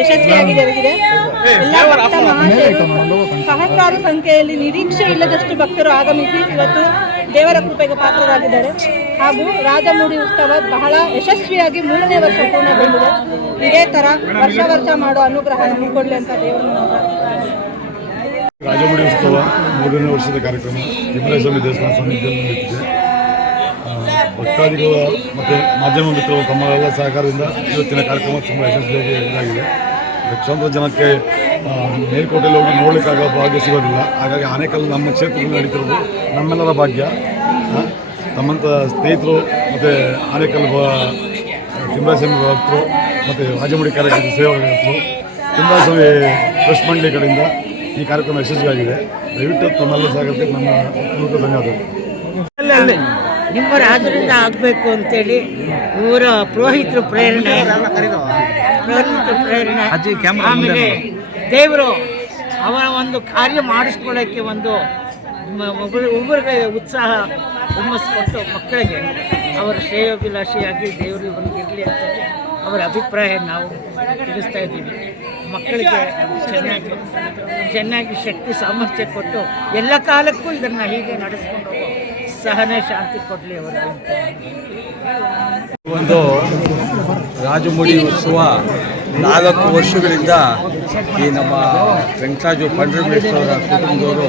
ಯಶಸ್ವಿಯಾಗಿ ಜರುಗಿದೆ. ಎಲ್ಲ ಭಕ್ತ ಮಹಾಶಯರು ಸಹಸ್ರಾರು ಸಂಖ್ಯೆಯಲ್ಲಿ ನಿರೀಕ್ಷೆ ಇಲ್ಲದಷ್ಟು ಭಕ್ತರು ಆಗಮಿಸಿ ಇವತ್ತು ದೇವರ ಕೃಪೆಗೆ ಪಾತ್ರರಾಗಿದ್ದಾರೆ. ಹಾಗೂ ರಾಜಮುಡಿ ಉತ್ಸವ ಬಹಳ ಯಶಸ್ವಿಯಾಗಿ 3ನೇ ವರ್ಷ ಪೂರ್ಣಗೊಂಡಿದೆ. ಇದೇ ಥರ ವರ್ಷ ಮಾಡೋ ಅನುಗ್ರಹ ನಮ್ಮಿಕೊಳ್ಳಿ ಅಂತ ದೇವರನ್ನು ರಾಜಮುಡಿ ಉತ್ಸವ 3ನೇ ವರ್ಷದ ಕಾರ್ಯಕ್ರಮ ತಿಮ್ಮರಾಯಸ್ವಾಮಿ ದೇವಸ್ಥಾನ ಸನ್ನಿಧಿಯಲ್ಲಿ ನಡೆಯುತ್ತಿದೆ. ಭಕ್ತಾದಿಗಳು ಮತ್ತು ಮಾಧ್ಯಮ ಮಿತ್ರರು ತಮ್ಮೆಲ್ಲ ಸಹಕಾರದಿಂದ ಇವತ್ತಿನ ಕಾರ್ಯಕ್ರಮ ತುಂಬ ಯಶಸ್ವಿಯಾಗಿ ಇದಾಗಿದೆ. ಲಕ್ಷಾಂತರ ಜನಕ್ಕೆ ಮೇಲ್ಕೋಟೆಯಲ್ಲಿ ಹೋಗಿ ನೋಡಲಿಕ್ಕಾಗೋ ಭಾಗ್ಯ ಸಿಗೋದಿಲ್ಲ. ಹಾಗಾಗಿ ಆನೇಕಲ್ ನಮ್ಮ ಕ್ಷೇತ್ರದಲ್ಲಿ ನಡೀತಿರೋದು ನಮ್ಮೆಲ್ಲರ ಭಾಗ್ಯ. ನಮ್ಮಂಥ ಸ್ನೇಹಿತರು ಮತ್ತು ಆನೇಕಲ್ ತಿಮ್ಮರಾಯಸ್ವಾಮಿ ಭಕ್ತರು ಮತ್ತು ರಾಜಮುಡಿ ಕಾರ್ಯಕ್ರಮದ ಸೇವಕರು ತಿಮ್ಮರಾಯಸ್ವಾಮಿ ಟ್ರಸ್ಟ್ ಮಂಡಳಿ ಕಡೆಯಿಂದ ಈ ಕಾರ್ಯಕ್ರಮ ಯಶಸ್ವಿಯಾಗಿದೆ. ದಯವಿಟ್ಟು ತಮ್ಮೆಲ್ಲ ಸಹಕಾರಕ್ಕೆ ನನ್ನ ಪೂರ್ವಕ ಧನ್ಯವಾದಗಳು. ನಿಮ್ಮ ರಾಜರಿಂದ ಆಗಬೇಕು ಅಂತೇಳಿ ಊರ ಪುರೋಹಿತರು ಪ್ರೇರಣೆ, ಆಮೇಲೆ ದೇವರು ಅವರ ಒಂದು ಕಾರ್ಯ ಮಾಡಿಸ್ಕೊಳ್ಳೋಕ್ಕೆ ಒಂದು ಒಬ್ಬರಿಗೆ ಉತ್ಸಾಹ ಹುಮ್ಮಸ್ಸು ಕೊಟ್ಟು ಮಕ್ಕಳಿಗೆ ಅವರ ಶ್ರೇಯೋಭಿಲಾಷಿಯಾಗಿ ದೇವರು ಇರಲಿ ಅಂತೇಳಿ ಅವರ ಅಭಿಪ್ರಾಯ ನಾವು ತಿಳಿಸ್ತಾ ಇದ್ದೀವಿ. ಮಕ್ಕಳಿಗೆ ಚೆನ್ನಾಗಿ ಶಕ್ತಿ ಸಾಮರ್ಥ್ಯ ಕೊಟ್ಟು ಎಲ್ಲ ಕಾಲಕ್ಕೂ ಇದನ್ನು ಹೀಗೆ ನಡೆಸ್ಕೊಂಡು ಹೋಗೋ ಸಹನೆ ಶಾಂತಿ ಕೊಡಲಿ ಅವರಿಗೆ. ಒಂದು ರಾಜಮುಡಿ ಉತ್ಸವ 4 ವರ್ಷಗಳಿಂದ ಈ ನಮ್ಮ ವೆಂಕಟರಾಜು ಪಂಡ್ರಮೇಶ್ವರ ಕುಟುಂಬದವರು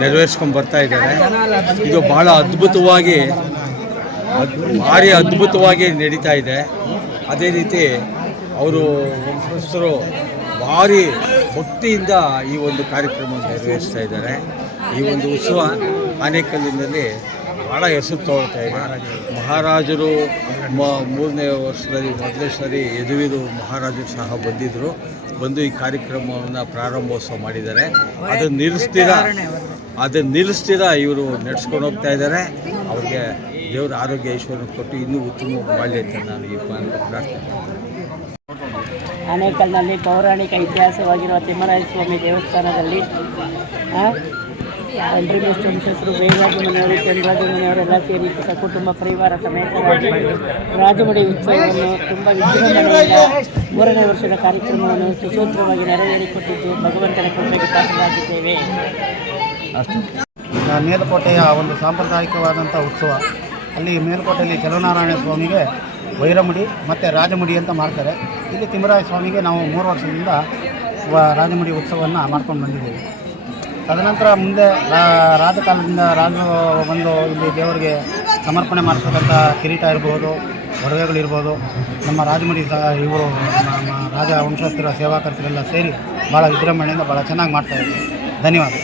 ನೆರವೇರಿಸ್ಕೊಂಡು ಬರ್ತಾ ಇದ್ದಾರೆ. ಇದು ಬಹಳ ಭಾರಿ ಅದ್ಭುತವಾಗಿ ನಡೀತಾ ಇದೆ. ಅದೇ ರೀತಿ ಅವರು ವಂಶಸ್ಥರು ಭಾರಿ ಭಕ್ತಿಯಿಂದ ಈ ಒಂದು ಕಾರ್ಯಕ್ರಮವನ್ನು ನೆರವೇರಿಸ್ತಾ ಇದ್ದಾರೆ. ಈ ಒಂದು ಉತ್ಸವ ಆನೇಕಲ್ಲಿನಲ್ಲಿ ಭಾಳ ಹೆಸರು ತಗೊಳ್ತಾ ಇದೆ. ಮಹಾರಾಜರು 3ನೇ ವರ್ಷದಲ್ಲಿ ಮೊದಲನೇ ಸರಿ ಯದುವೀರು ಮಹಾರಾಜರು ಸಹ ಬಂದು ಈ ಕಾರ್ಯಕ್ರಮವನ್ನು ಪ್ರಾರಂಭೋತ್ಸವ ಮಾಡಿದ್ದಾರೆ. ಅದನ್ನು ನಿಲ್ಲಿಸ್ತೀರ ಇವರು ನಡೆಸ್ಕೊಂಡು ಹೋಗ್ತಾ ಇದ್ದಾರೆ. ಅವ್ರಿಗೆ ದೇವರ ಆರೋಗ್ಯ ಐಶ್ವರ್ಯ ಕೊಟ್ಟು ಇನ್ನೂ ಉತ್ತಮ ಮಾಡಲಿ ಅಂತ ನಾನು ಈ ಪ್ರಾರ್ಥನೆ. ಆನೇಕಲ್ನಲ್ಲಿ ಪೌರಾಣಿಕ ಇತಿಹಾಸವಾಗಿರುವ ತಿಮ್ಮರಾಯಸ್ವಾಮಿ ದೇವಸ್ಥಾನದಲ್ಲಿ ಪಂಡ್ರಿಮೇಶ್ವರ ವಂಶಸ್ಥರು ಬೇಗರಾಜು ಮನೆಯವರು, ಚಂದ್ರಾಜು ಮನೆಯವರೆಲ್ಲ ಸೇರಿ ಕುಟುಂಬ ಪರಿವಾರ ಸಮೇತರಾಗಿ ರಾಜಮುಡಿ ಉತ್ಸವವನ್ನು ತುಂಬ ವಿಜೃಂಭಣೆಯಿಂದ 3ನೇ ವರ್ಷದ ಕಾರ್ಯಕ್ರಮವನ್ನು ಸುಸೂತ್ರವಾಗಿ ನೆರವೇರಿಕೊಟ್ಟಿದ್ದು ಭಗವಂತನ ಕೃಪೆಗೆ ಪಾತ್ರರಾಗಿದ್ದೇವೆ. ಮೇಲುಕೋಟೆಯ ಒಂದು ಸಾಂಪ್ರದಾಯಿಕವಾದಂಥ ಉತ್ಸವ. ಅಲ್ಲಿ ಮೇಲುಕೋಟೆಯಲ್ಲಿ ಚಲುವನಾರಾಯಣ ಸ್ವಾಮಿಗೆ ವೈರಮುಡಿ ಮತ್ತು ರಾಜಮುಡಿ ಅಂತ ಮಾಡ್ತಾರೆ. ಇಲ್ಲಿ ತಿಮ್ಮರಾಯ ಸ್ವಾಮಿಗೆ ನಾವು 3 ವರ್ಷದಿಂದ ರಾಜಮುಡಿ ಉತ್ಸವವನ್ನು ಮಾಡ್ಕೊಂಡು ಬಂದಿದ್ದೀವಿ. ತದನಂತರ ಮುಂದೆ ರಾಜಕಾಲದಿಂದ ರಾಜರು ಬಂದು ಇಲ್ಲಿ ದೇವರಿಗೆ ಸಮರ್ಪಣೆ ಮಾಡಿಸ್ತಕ್ಕಂಥ ಕಿರೀಟ ಇರ್ಬೋದು, ಒಡವೆಗಳಿರ್ಬೋದು, ನಮ್ಮ ರಾಜಮುಡಿ ಇವರು ನಮ್ಮ ರಾಜ ವಂಶಸ್ಥರ ಸೇವಾಕರ್ತರೆಲ್ಲ ಸೇರಿ ಭಾಳ ವಿಜೃಂಭಣೆಯಿಂದ ಭಾಳ ಚೆನ್ನಾಗಿ ಮಾಡ್ತಾಯಿದ್ದೀವಿ. ಧನ್ಯವಾದ.